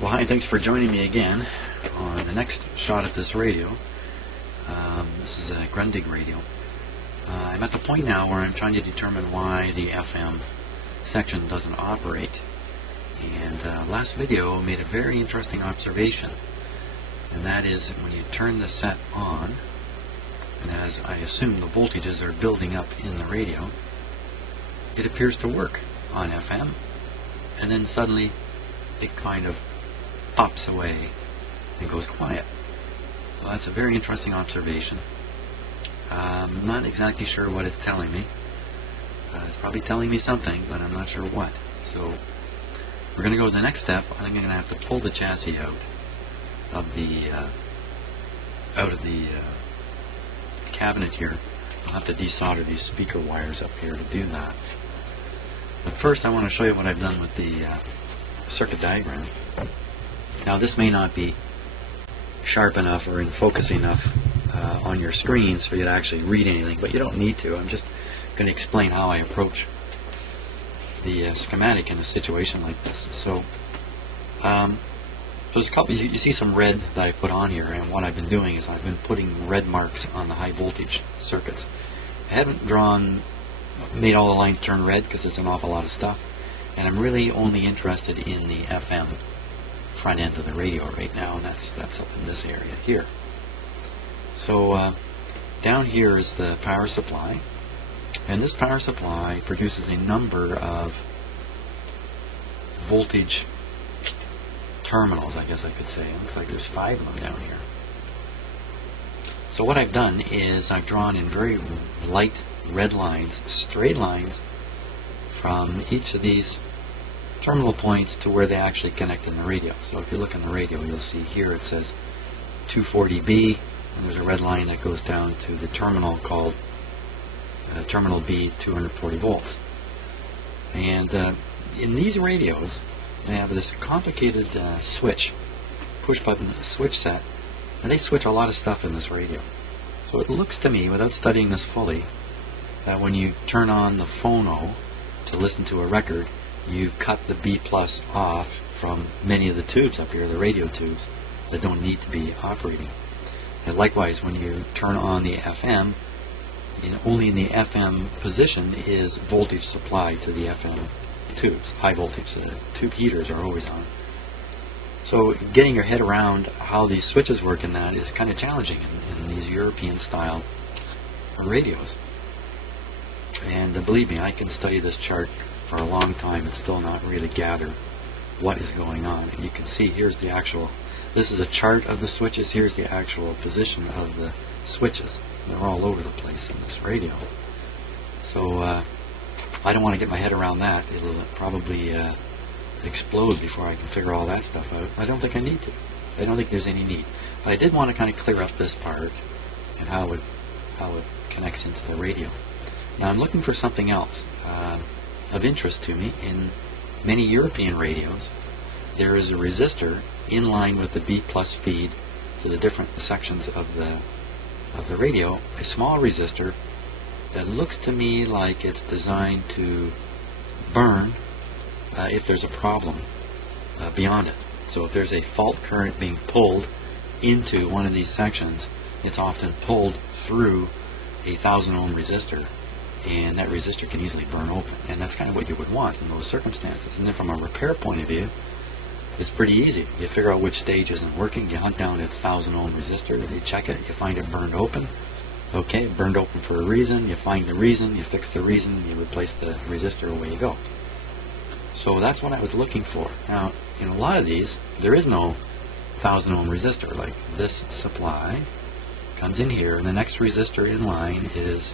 Well, hi, thanks for joining me again on the next shot at this radio. This is a Grundig radio. I'm at the point now where I'm trying to determine why the FM section doesn't operate. And last video made a very interesting observation, and that is that when you turn the set on, and as I assume the voltages are building up in the radio, it appears to work on FM, and then suddenly it kind of pops away and goes quiet. Well, that's a very interesting observation. I'm not exactly sure what it's telling me. It's probably telling me something, but I'm not sure what. So we're going to go to the next step. I'm going to have to pull the chassis out of the cabinet here. I'll have to desolder these speaker wires up here to do that. But first I want to show you what I've done with the circuit diagram. Now this may not be sharp enough or in focus enough on your screens for you to actually read anything, but you don't need to. I'm just going to explain how I approach the schematic in a situation like this. So there's a couple, you see some red that I put on here, and what I've been doing is I've been putting red marks on the high voltage circuits. I haven't made all the lines turn red because it's an awful lot of stuff, and I'm really only interested in the FM front end of the radio right now, and that's up in this area here. So down here is the power supply, and this power supply produces a number of voltage terminals, I guess I could say. It looks like there's 5 of them down here. So what I've done is I've drawn in very light red lines, straight lines, from each of these terminal points to where they actually connect in the radio. So if you look in the radio, you'll see here it says 240B, and there's a red line that goes down to the terminal called terminal B, 240 volts. And in these radios, they have this complicated switch, push button switch set, and they switch a lot of stuff in this radio. So it looks to me, without studying this fully, that when you turn on the phono to listen to a record, you cut the B plus off from many of the tubes up here, the radio tubes, that don't need to be operating. And likewise, when you turn on the FM, only in the FM position is voltage supplied to the FM tubes, high voltage. The tube heaters are always on. So getting your head around how these switches work in that is kind of challenging in these European style radios. And believe me, I can study this chart for a long time and still not really gather what is going on. And you can see here's the actual, this is a chart of the switches, here's the actual position of the switches. They're all over the place in this radio. So I don't want to get my head around that. It'll probably explode before I can figure all that stuff out. I don't think I need to. I don't think there's any need. But I did want to kind of clear up this part and how it connects into the radio. Now I'm looking for something else of interest to me. In many European radios, there is a resistor in line with the B plus feed to the different sections of the radio, a small resistor that looks to me like it's designed to burn if there's a problem beyond it. So if there's a fault current being pulled into one of these sections, it's often pulled through a 1,000 ohm resistor, and that resistor can easily burn open, and that's kind of what you would want in those circumstances. And then from a repair point of view, it's pretty easy. You figure out which stage isn't working, you hunt down its 1,000 ohm resistor, you check it, you find it burned open. Okay, it burned open for a reason, you find the reason, you fix the reason, you replace the resistor, away you go. So that's what I was looking for. Now, in a lot of these, there is no 1,000 ohm resistor. Like this supply comes in here, and the next resistor in line is,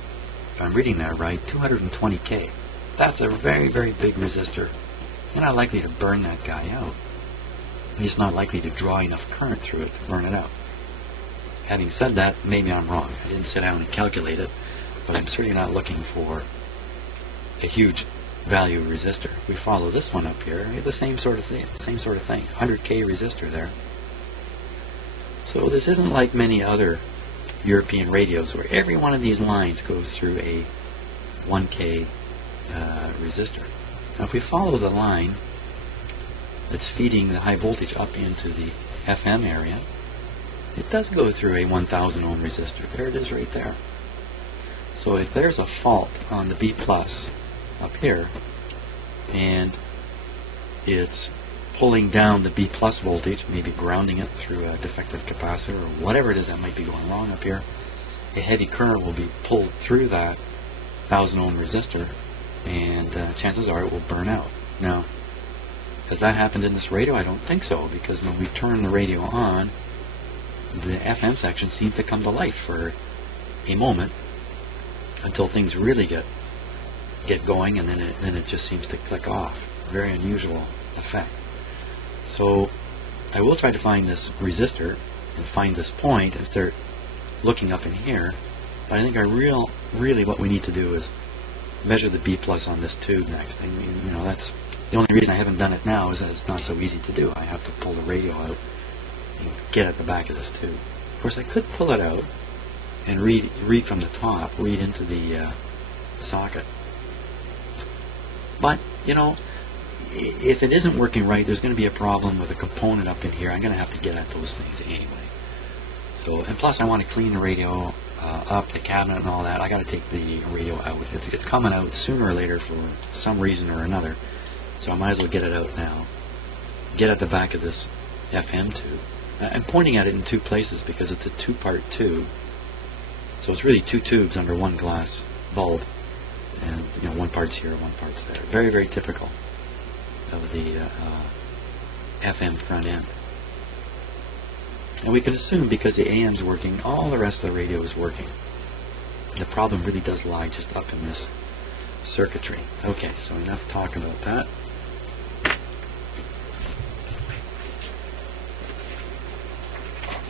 if I'm reading that right, 220K. That's a very, very big resistor. You're not likely to burn that guy out. You're just not likely to draw enough current through it to burn it out. Having said that, maybe I'm wrong. I didn't sit down and calculate it, but I'm certainly not looking for a huge value resistor. We follow this one up here, we have the same sort of thing, 100K resistor there. So this isn't like many other European radios where every one of these lines goes through a 1K resistor. Now if we follow the line that's feeding the high voltage up into the FM area, it does go through a 1000 ohm resistor. There it is right there. So if there's a fault on the B plus up here, and it's pulling down the B plus voltage, maybe grounding it through a defective capacitor or whatever it is that might be going wrong up here, a heavy current will be pulled through that 1000 ohm resistor, and chances are it will burn out. Now, has that happened in this radio? I don't think so, because when we turn the radio on, the FM section seemed to come to life for a moment until things really get going, and then it just seems to click off. Very unusual effect. So I will try to find this resistor and find this point and start looking up in here. But I think really what we need to do is measure the B plus on this tube next. I mean, that's the only reason I haven't done it now is that it's not so easy to do. I have to pull the radio out and get at the back of this tube. Of course, I could pull it out and read from the top, read into the socket. But, if it isn't working right, there's going to be a problem with a component up in here. I'm going to have to get at those things anyway. So, and plus I want to clean the radio up, the cabinet and all that. I got to take the radio out. It's coming out sooner or later for some reason or another. So I might as well get it out now. Get at the back of this FM tube. I'm pointing at it in two places because it's a two-part tube. So it's really two tubes under one glass bulb. And one part's here, one part's there. Very, very typical of the FM front end. And we can assume because the AM's working, all the rest of the radio is working. The problem really does lie just up in this circuitry. Okay, so enough talk about that.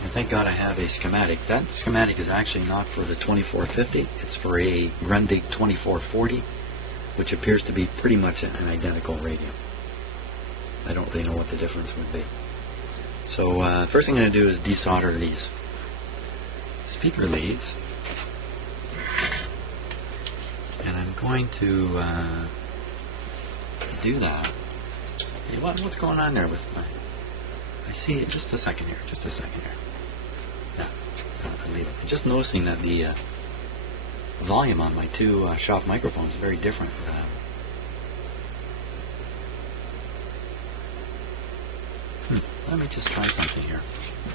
And thank God I have a schematic. That schematic is actually not for the 2450. It's for a Grundig 2440, which appears to be pretty much an identical radio. I don't really know what the difference would be. So first thing I'm going to do is desolder these speaker leads. And I'm going to do that. Hey, what's going on there with my... I see it. Just a second here. Yeah, I'm just noticing that the volume on my two shop microphones is very different. Let me just try something here.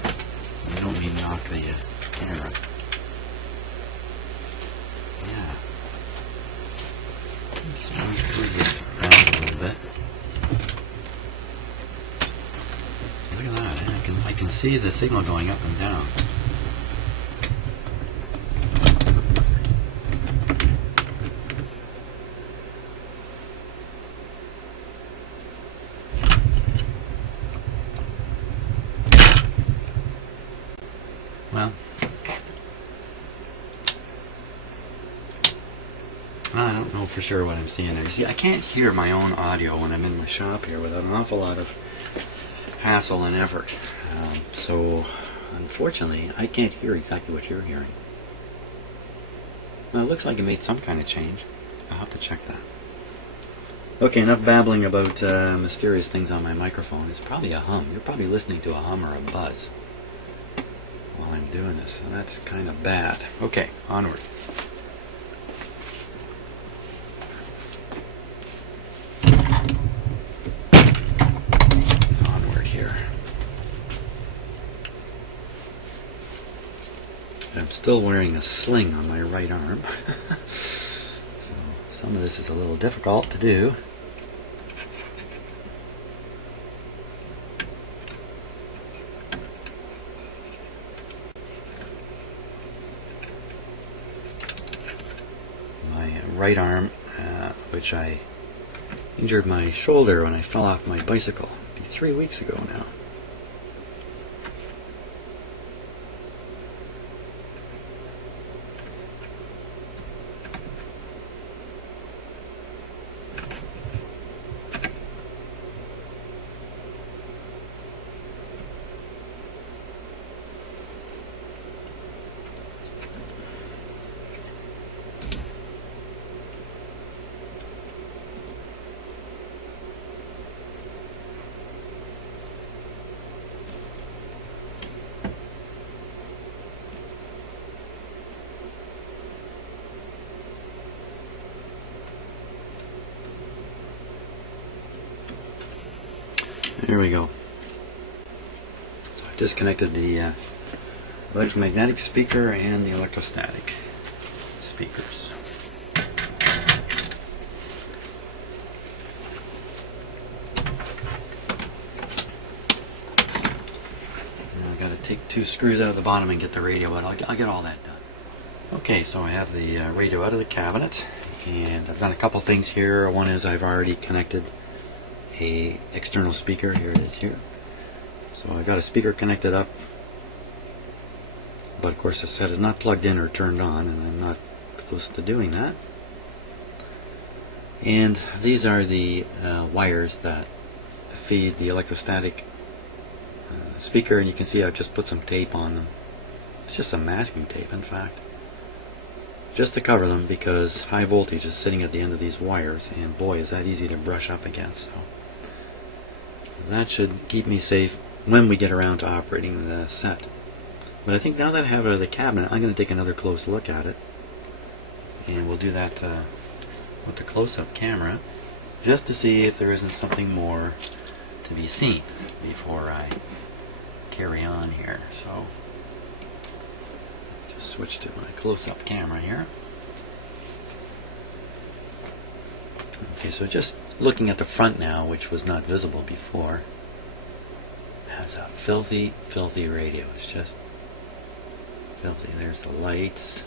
I don't mean knock the camera. Yeah. Just move this down a little bit. Look at that. I can see the signal going up and down. Well, I don't know for sure what I'm seeing there. You see, I can't hear my own audio when I'm in my shop here without an awful lot of hassle and effort. So, unfortunately, I can't hear exactly what you're hearing. Well, it looks like it made some kind of change. I'll have to check that. Okay, enough babbling about mysterious things on my microphone. It's probably a hum. You're probably listening to a hum or a buzz while I'm doing this, so that's kind of bad. Okay, onward. Onward here. I'm still wearing a sling on my right arm. So some of this is a little difficult to do. Right arm, which I injured my shoulder when I fell off my bicycle. It'd be 3 weeks ago now. Here we go. So I disconnected the electromagnetic speaker and the electrostatic speakers. I've got to take 2 screws out of the bottom and get the radio, but I'll get all that done. Okay, so I have the radio out of the cabinet, and I've done a couple things here. One is I've already connected a external speaker. Here it is here. So I've got a speaker connected up, but of course the set is not plugged in or turned on, and I'm not close to doing that. And these are the wires that feed the electrostatic speaker, and you can see I've just put some tape on them. It's just some masking tape, in fact, just to cover them, because high voltage is sitting at the end of these wires, and boy is that easy to brush up against. So that should keep me safe when we get around to operating the set. But I think now that I have it out of the cabinet, I'm going to take another close look at it, and we'll do that with the close-up camera, just to see if there isn't something more to be seen before I carry on here. So just switch to my close-up camera here. Okay, so just looking at the front now, which was not visible before, has a filthy, filthy radio. It's just filthy. There's the lights,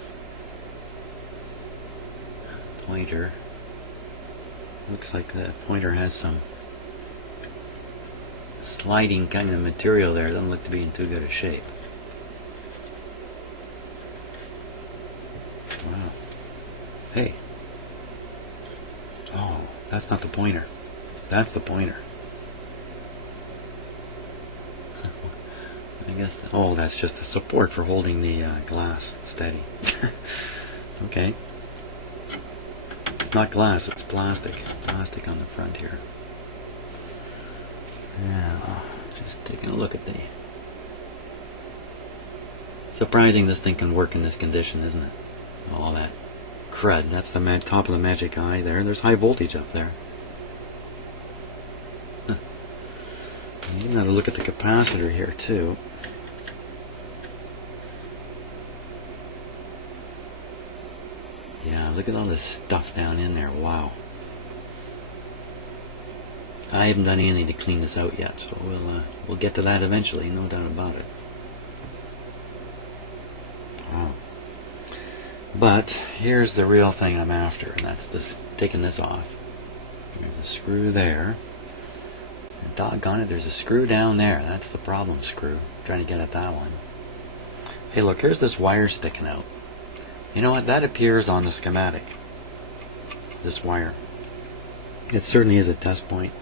pointer. Looks like the pointer has some sliding kind of material there. Doesn't look to be in too good a shape. Wow. Hey. Oh, that's not the pointer. That's the pointer. I guess. Oh, that's just a support for holding the glass steady. Okay. It's not glass, it's plastic. Plastic on the front here. Yeah, just taking a look at the... Surprising this thing can work in this condition, isn't it? All that crud. That's the top of the magic eye there. There's high voltage up there. Huh. You got to look at the capacitor here too. Yeah, look at all this stuff down in there. Wow. I haven't done anything to clean this out yet, so we'll get to that eventually, no doubt about it. Wow. But here's the real thing I'm after, and that's this, taking this off. There's a screw there. And doggone it, there's a screw down there. That's the problem screw. I'm trying to get at that one. Hey, look, here's this wire sticking out. You know what? That appears on the schematic. This wire. It certainly is a test point.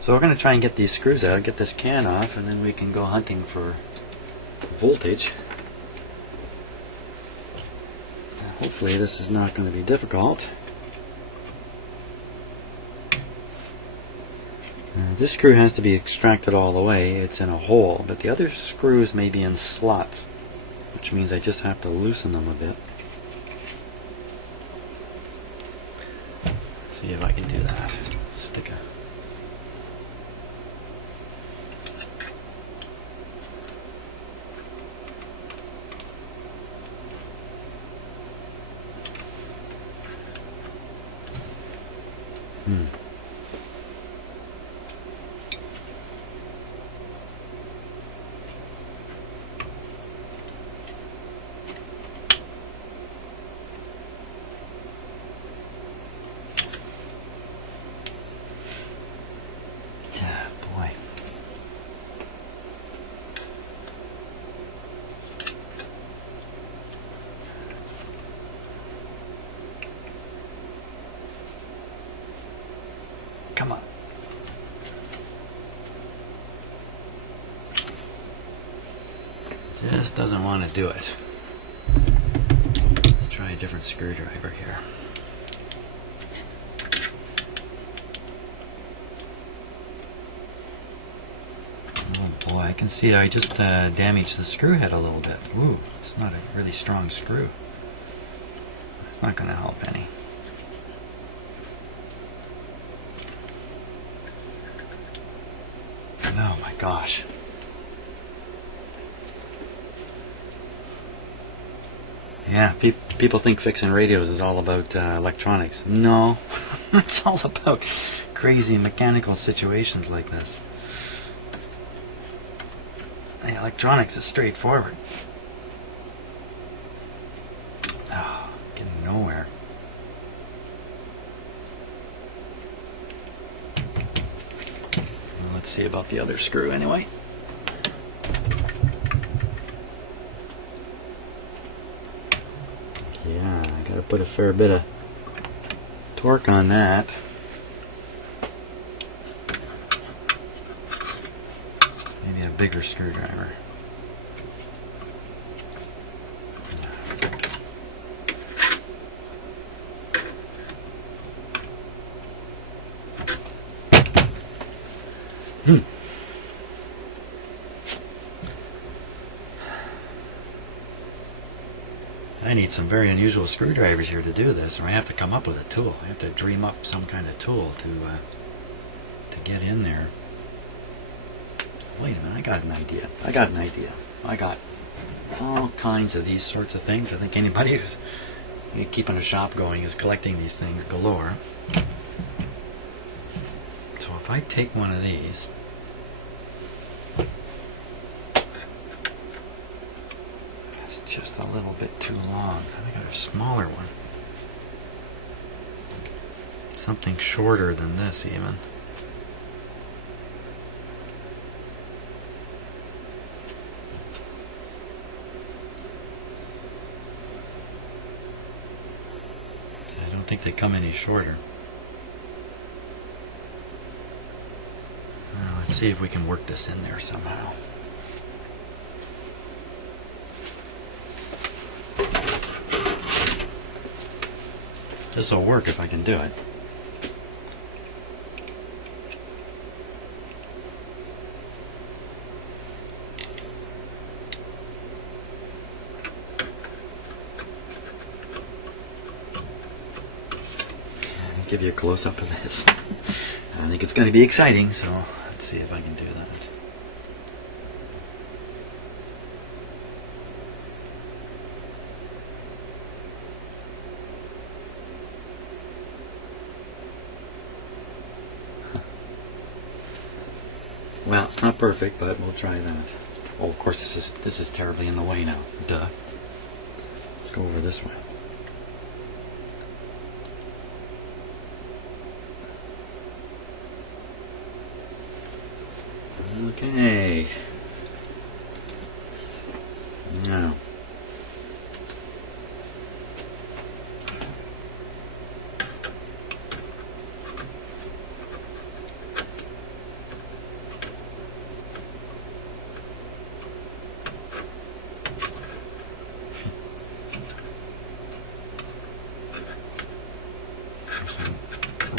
So we're going to try and get these screws out, get this can off, and then we can go hunting for voltage. Hopefully this is not going to be difficult. This screw has to be extracted all the way. It's in a hole, but the other screws may be in slots, which means I just have to loosen them a bit. See if I can do that. Stick a... Boy. Come on. Just doesn't want to do it. Let's try a different screwdriver here. Oh boy, I can see I just damaged the screw head a little bit. Ooh, it's not a really strong screw. It's not going to help any. Oh my gosh. Yeah, people think fixing radios is all about electronics. No, it's all about crazy mechanical situations like this. The electronics is straightforward. Oh, getting nowhere. Well, let's see about the other screw anyway. Yeah, I gotta put a fair bit of torque on that. Maybe a bigger screwdriver. I need some very unusual screwdrivers here to do this, or I have to come up with a tool. I have to dream up some kind of tool to get in there. Wait a minute, I got an idea. I got all kinds of these sorts of things. I think anybody who's keeping a shop going is collecting these things galore. So if I take one of these, that's just a little bit too long. I got a smaller one. Something shorter than this even. I don't think they come any shorter. Let's see if we can work this in there somehow. This will work if I can do it. I'll give you a close-up of this. I think it's going to be exciting, so let's see if I can do that. Well, it's not perfect, but we'll try that. Oh, of course, this is terribly in the way now. Duh. Let's go over this way. Okay. Now.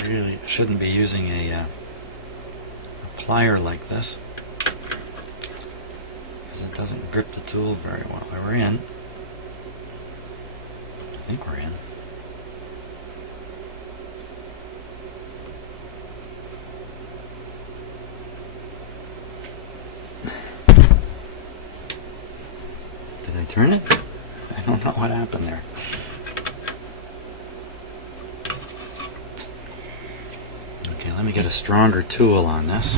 Really shouldn't be using a plier like this, because it doesn't grip the tool very well. We're in. I think we're in. Did I turn it? I don't know what happened there. Okay, let me get a stronger tool on this.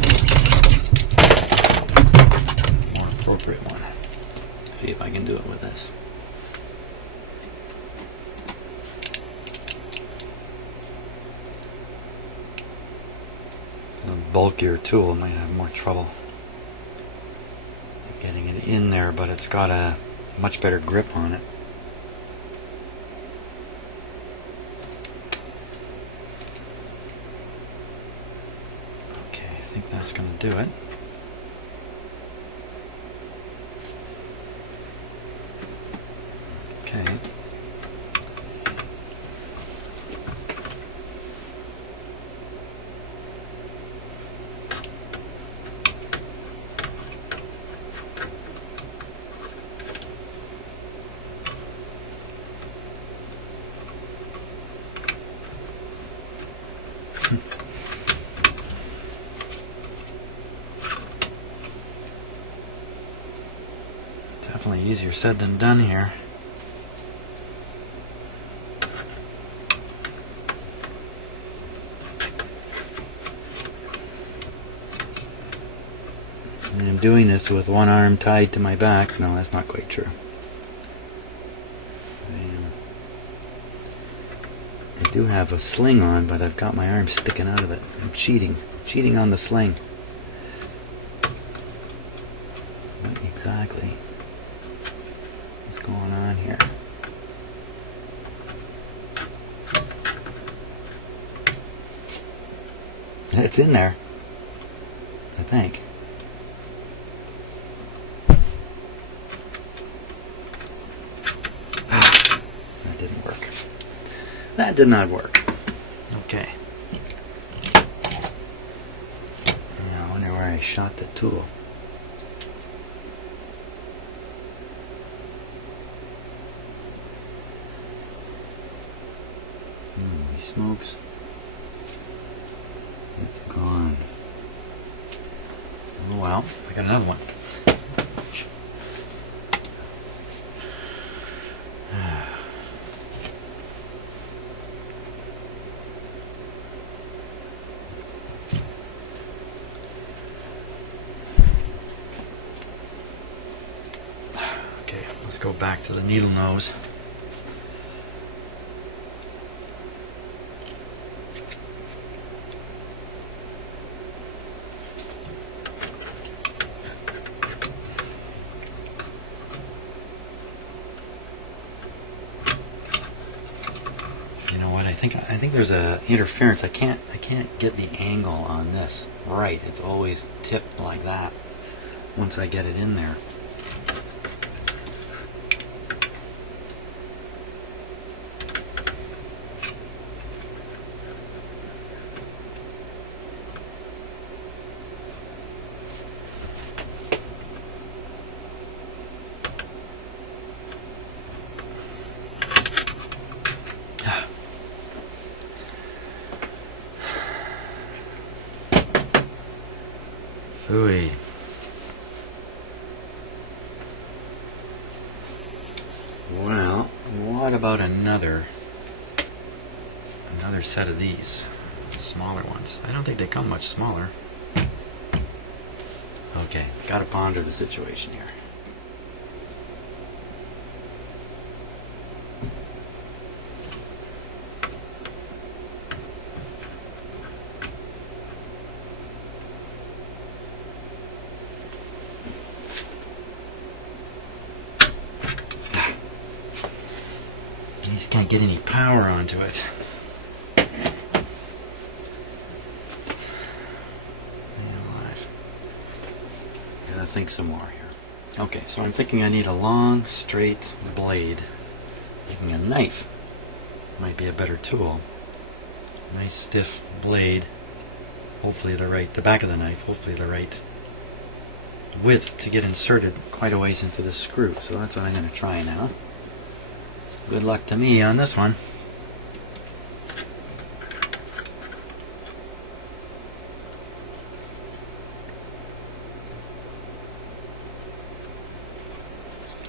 More appropriate one. See if I can do it with this. A bulkier tool might have more trouble getting it in there, but it's got a much better grip on it. I think that's going to do it. Okay. Definitely easier said than done here. And I'm doing this with one arm tied to my back. No, that's not quite true. I do have a sling on, but I've got my arm sticking out of it. I'm cheating. Cheating on the sling. What exactly is going on here? It's in there, I think. That didn't work. That did not work. Okay. Now, I wonder where I shot the tool. Holy smokes. It's gone. Oh well, I got another one. Okay, let's go back to the needle nose. I think there's a interference. I can't get the angle on this right. It's always tipped like that once I get it in there. Ooh. Well, what about another set of these smaller ones? I don't think they come much smaller. Okay, gotta ponder the situation here. I just can't get any power onto it. Gotta think some more here. Okay, so I'm thinking I need a long, straight blade. Making a knife might be a better tool. Nice stiff blade. Hopefully the back of the knife, hopefully the right width to get inserted quite a ways into the screw. So that's what I'm going to try now. Good luck to me on this one.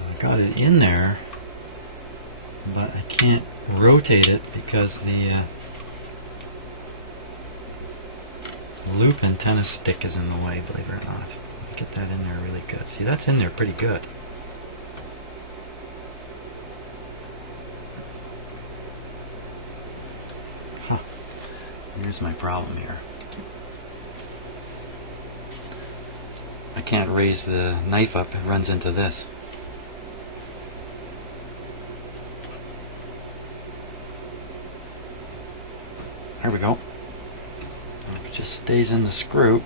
I got it in there, but I can't rotate it because the loop antenna stick is in the way, believe it or not. Get that in there really good. See, that's in there pretty good. Huh. Here's my problem here. I can't raise the knife up, it runs into this. There we go. If it just stays in the screw.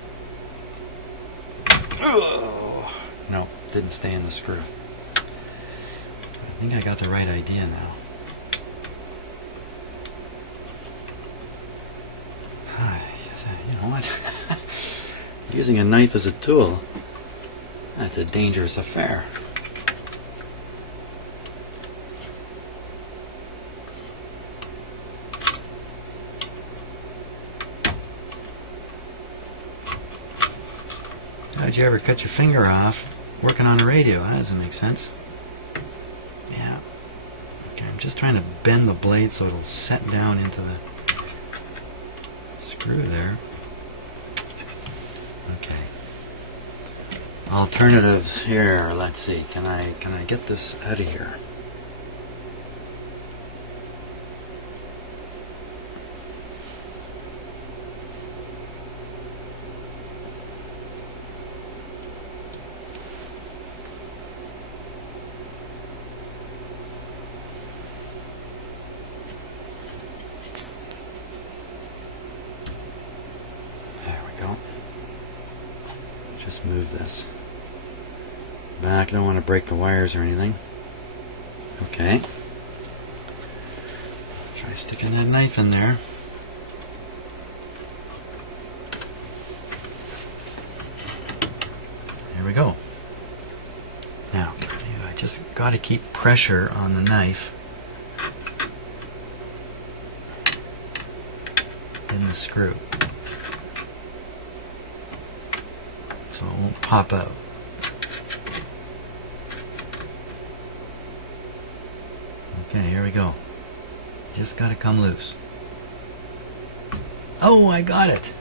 Oh, no, didn't stay in the screw. I think I got the right idea now. You know what? Using a knife as a tool, that's a dangerous affair. How'd you ever cut your finger off working on a radio. That doesn't make sense. Yeah. Okay, I'm just trying to bend the blade so it'll set down into the screw there. Okay. Alternatives here. Let's see. Can I get this out of here? Just move this back. I don't want to break the wires or anything. Okay. Try sticking that knife in there. There we go. Now, I just got to keep pressure on the knife in the screw, so it won't pop out. Okay, here we go. Just got to come loose. Oh, I got it!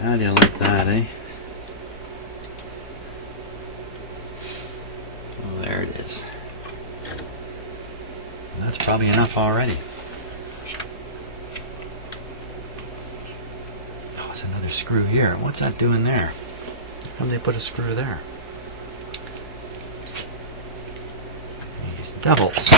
How do you like that, eh? Oh, there it is. That's probably enough already. Oh, there's another screw here. What's that doing there? How did they put a screw there? These devils.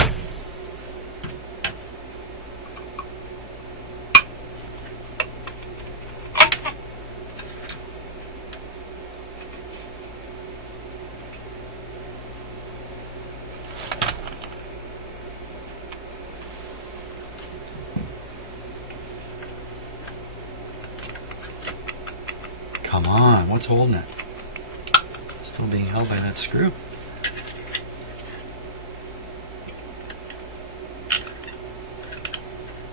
Come on, what's holding it? Still being held by that screw.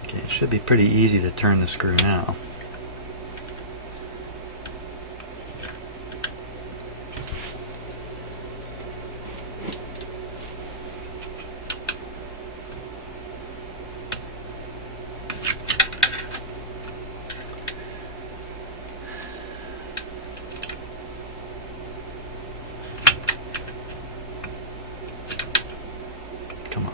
Okay, it should be pretty easy to turn the screw now. Come on.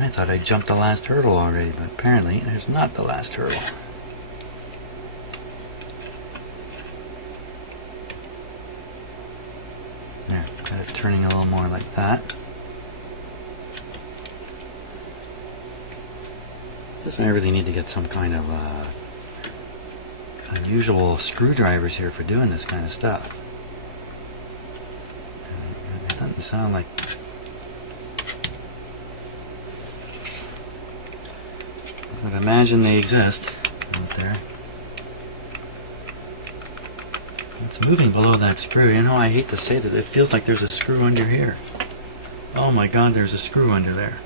I thought I jumped the last hurdle already, but apparently there's not the last hurdle. There, got it turning a little more like that. Guess I really need to get some kind of unusual screwdrivers here for doing this kind of stuff. It doesn't sound like... I would imagine they exist out there. It's moving below that screw. You know, I hate to say that, it feels like there's a screw under here. Oh my god, there's a screw under there.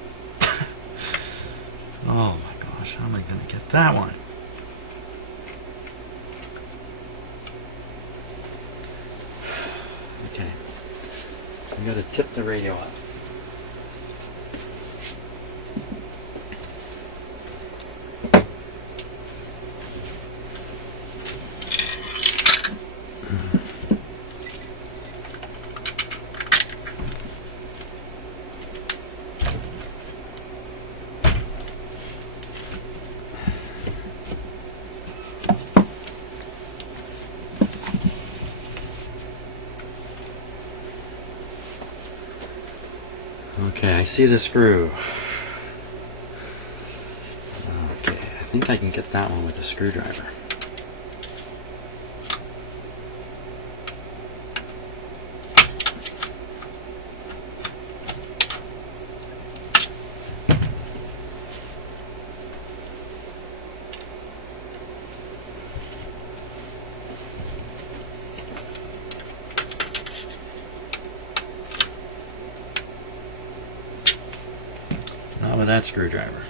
Oh my gosh, how am I going to get that one? Okay. I got to tip the radio up. Okay, I see the screw. Okay, I think I can get that one with a screwdriver. with that screwdriver.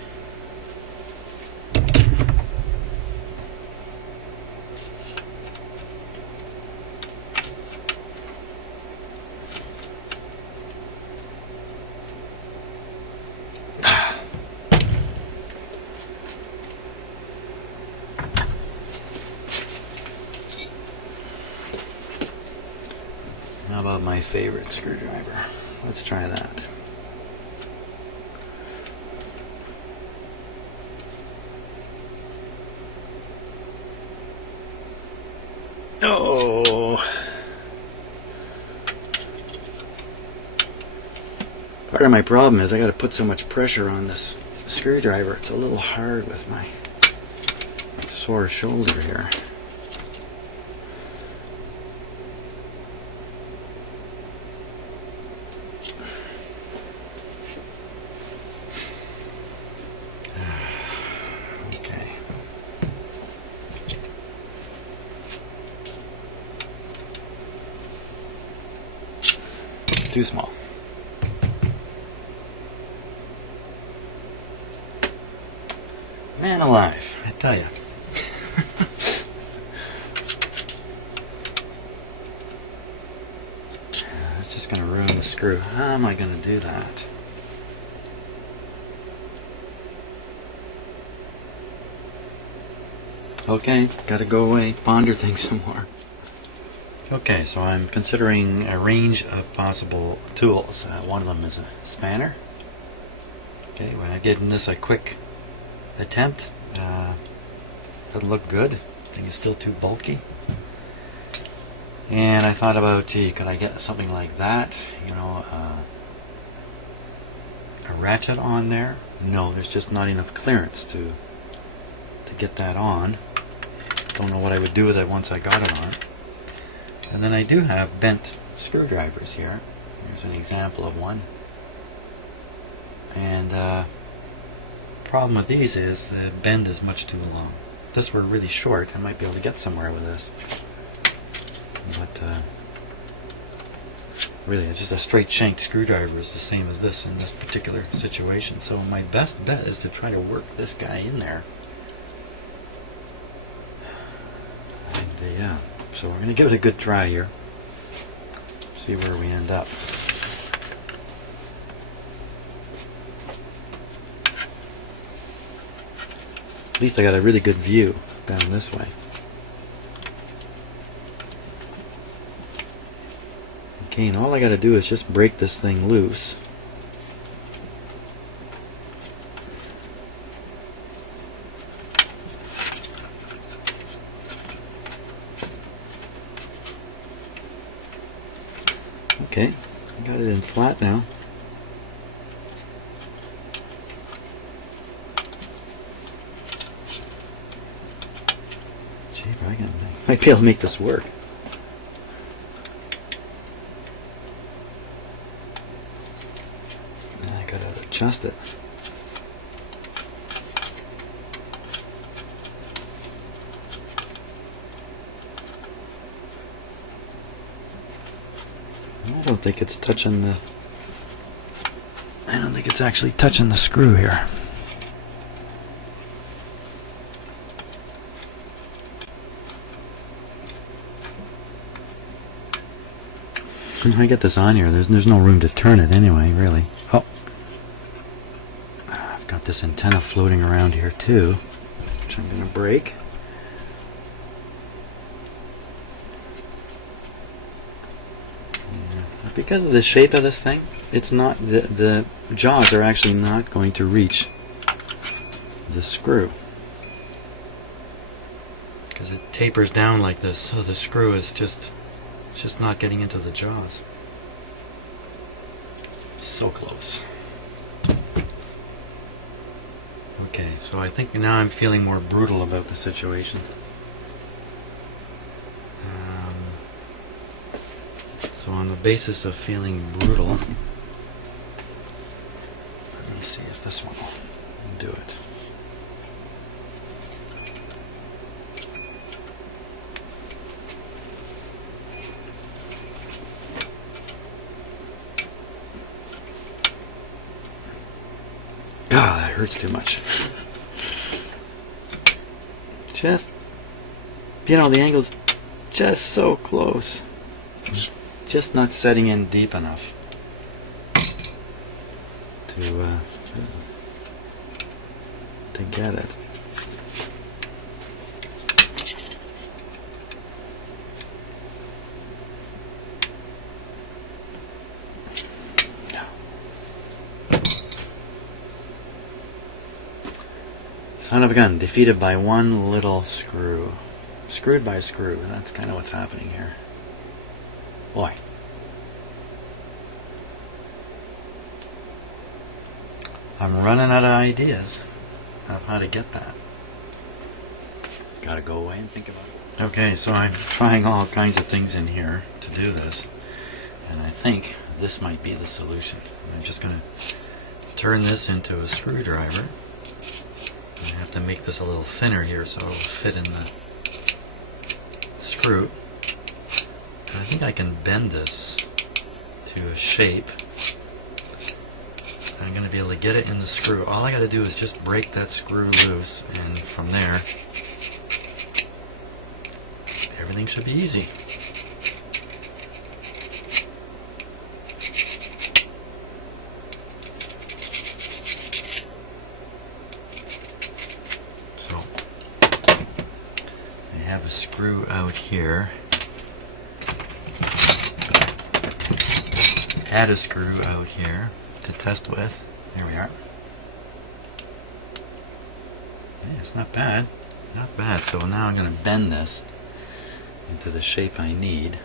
How about my favorite screwdriver? Let's try that. Oh! Part of my problem is I got to put so much pressure on this screwdriver. It's a little hard with my sore shoulder here. Too small. Man alive, I tell you. That's just going to ruin the screw. How am I going to do that? Okay, gotta go away, ponder things some more. Okay, so I'm considering a range of possible tools. One of them is a spanner. Okay, when I give this a quick attempt, doesn't look good. I think it's still too bulky. And I thought about, gee, could I get something like that? You know, a ratchet on there? No, there's just not enough clearance to get that on. Don't know what I would do with it once I got it on. And then I do have bent screwdrivers here. Here's an example of one. And problem with these is the bend is much too long. If this were really short, I might be able to get somewhere with this. But really, it's just a straight shanked screwdriver is the same as this in this particular situation. So my best bet is to try to work this guy in there. And yeah. So we're going to give it a good try here. See where we end up. At least I got a really good view down this way. Okay, and all I got to do is just break this thing loose. Okay, I got it in flat now. Gee, I might be able to make this work. Now I gotta adjust it. I don't think it's touching the... I don't think it's actually touching the screw here. When I get this on here, there's no room to turn it anyway, really. Oh, I've got this antenna floating around here too, which I'm going to break. Because of the shape of this thing, it's not the jaws are actually not going to reach the screw because it tapers down like this, so the screw is just not getting into the jaws. So close. Okay, so I think now I'm feeling more brutal about the situation. So on the basis of feeling brutal, let me see if this one will do it. Ah, that hurts too much. Just, the angle's just so close. It's just not setting in deep enough to get it. Son of a gun, defeated by one little screw. Screwed by a screw. That's kind of what's happening here. Boy. I'm running out of ideas of how to get that. Gotta go away and think about it. Okay, so I'm trying all kinds of things in here to do this. And I think this might be the solution. I'm just going to turn this into a screwdriver. I have to make this a little thinner here so it'll fit in the screw. And I think I can bend this to a shape. I'm going to be able to get it in the screw. All I got to do is just break that screw loose, and from there, everything should be easy. So, I have a screw out here. Add a screw out here to test with. There we are. Yeah, it's not bad. Not bad. So now I'm going to bend this into the shape I need.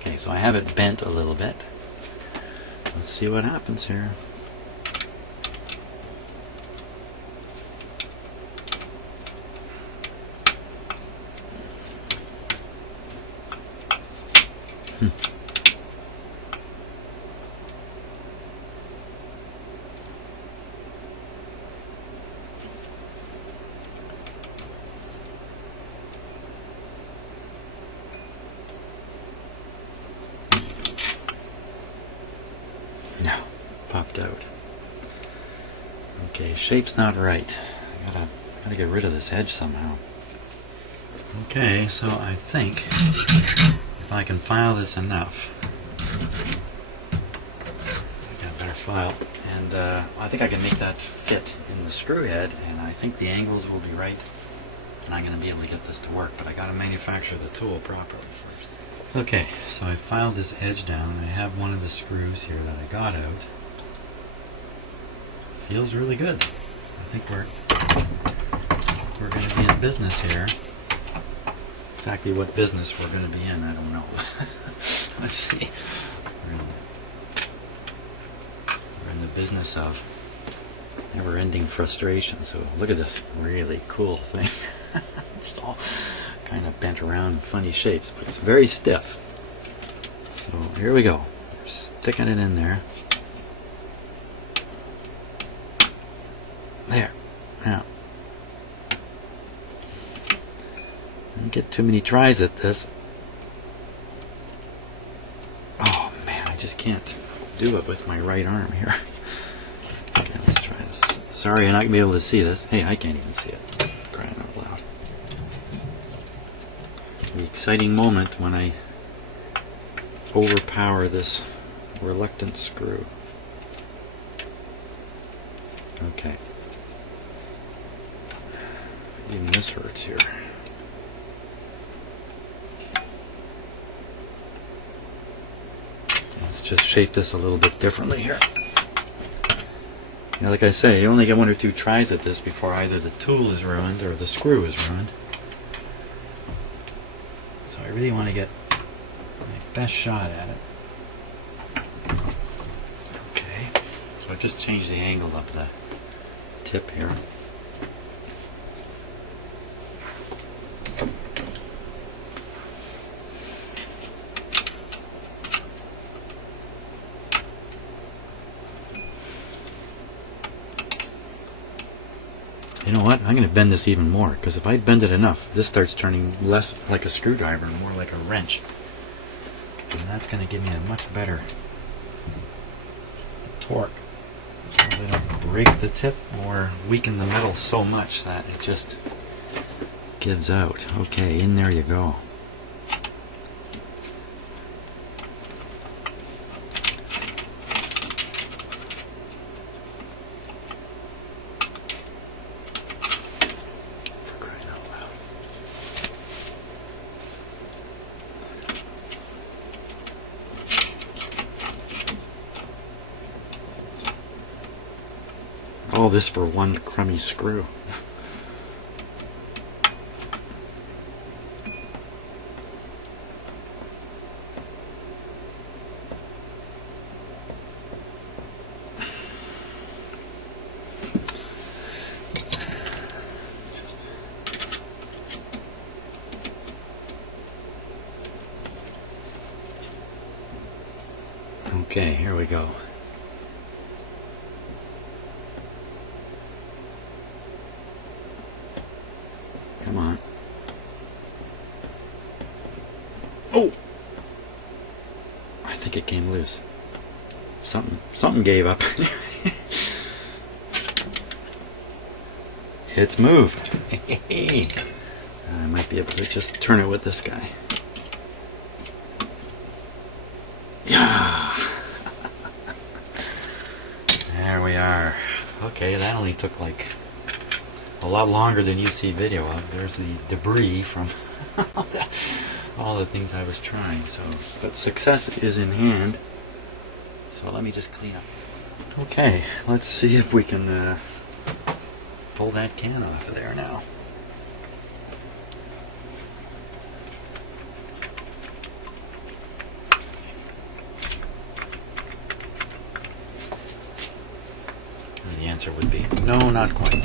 Okay, so I have it bent a little bit. Let's see what happens here. No, popped out. Okay, shape's not right. I gotta get rid of this edge somehow. Okay, so I think if I can file this enough, I got a better file, and I think I can make that fit in the screw head, and I think the angles will be right, and I'm going to be able to get this to work, but I got to manufacture the tool properly first. Okay, so I filed this edge down. I have one of the screws here that I got out. Feels really good. I think we're going to be in business here. Exactly what business we're going to be in, I don't know. Let's see. We're in the business of never-ending frustration. So look at this really cool thing. It's all kind of bent around in funny shapes, but it's very stiff. So here we go. We're sticking it in there. There. Now, don't get too many tries at this. Oh man, I just can't do it with my right arm here. Okay, let's try this. Sorry, I'm not going to be able to see this. Hey, I can't even see it. Crying out loud. The exciting moment when I overpower this reluctant screw. Okay. Even this hurts here. Let's just shape this a little bit differently here. You know, like I say, you only get one or two tries at this before either the tool is ruined or the screw is ruined. So I really want to get my best shot at it. Okay, so I just changed the angle of the tip here. You know what? I'm going to bend this even more, because if I bend it enough, this starts turning less like a screwdriver and more like a wrench. And that's going to give me a much better torque. rake the tip or weaken the metal so much that it just gives out. Okay, in there you go. For crying out loud. All this for one crummy screw. Okay, here we go. Come on. Oh! I think it came loose. Something gave up. It's moved. I might be able to just turn it with this guy. Yeah. There we are. Okay, that only took like a lot longer than you see video of. There's the debris from all the things I was trying. So, but success is in hand. So let me just clean up. Okay, let's see if we can pull that can off of there now. And the answer would be no, not quite.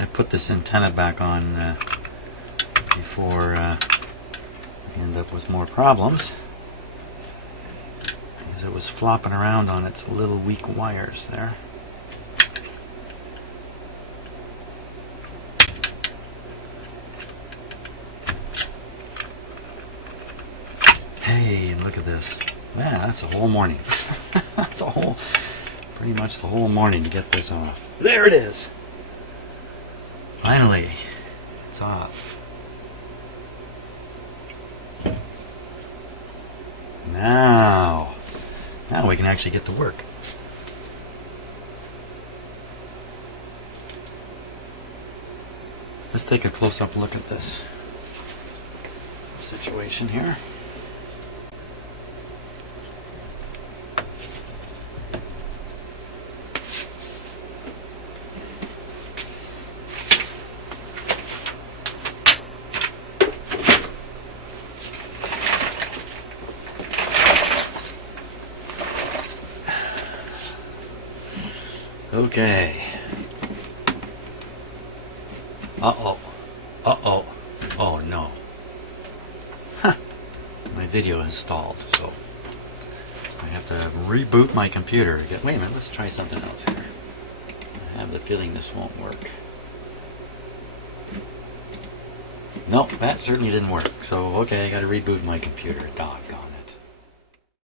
I put this antenna back on before I end up with more problems, because it was flopping around on its little weak wires there. Hey, and look at this. Man, that's a whole morning. That's pretty much the whole morning to get this off. There it is. Finally, it's off. Now we can actually get to work. Let's take a close-up look at this situation here. Okay. Uh-oh. Uh-oh. Oh, no. Huh. My video has stalled, so I have to reboot my computer again. Wait a minute, let's try something else here. I have the feeling this won't work. Nope, that certainly didn't work. So, okay, I gotta reboot my computer. Doggone.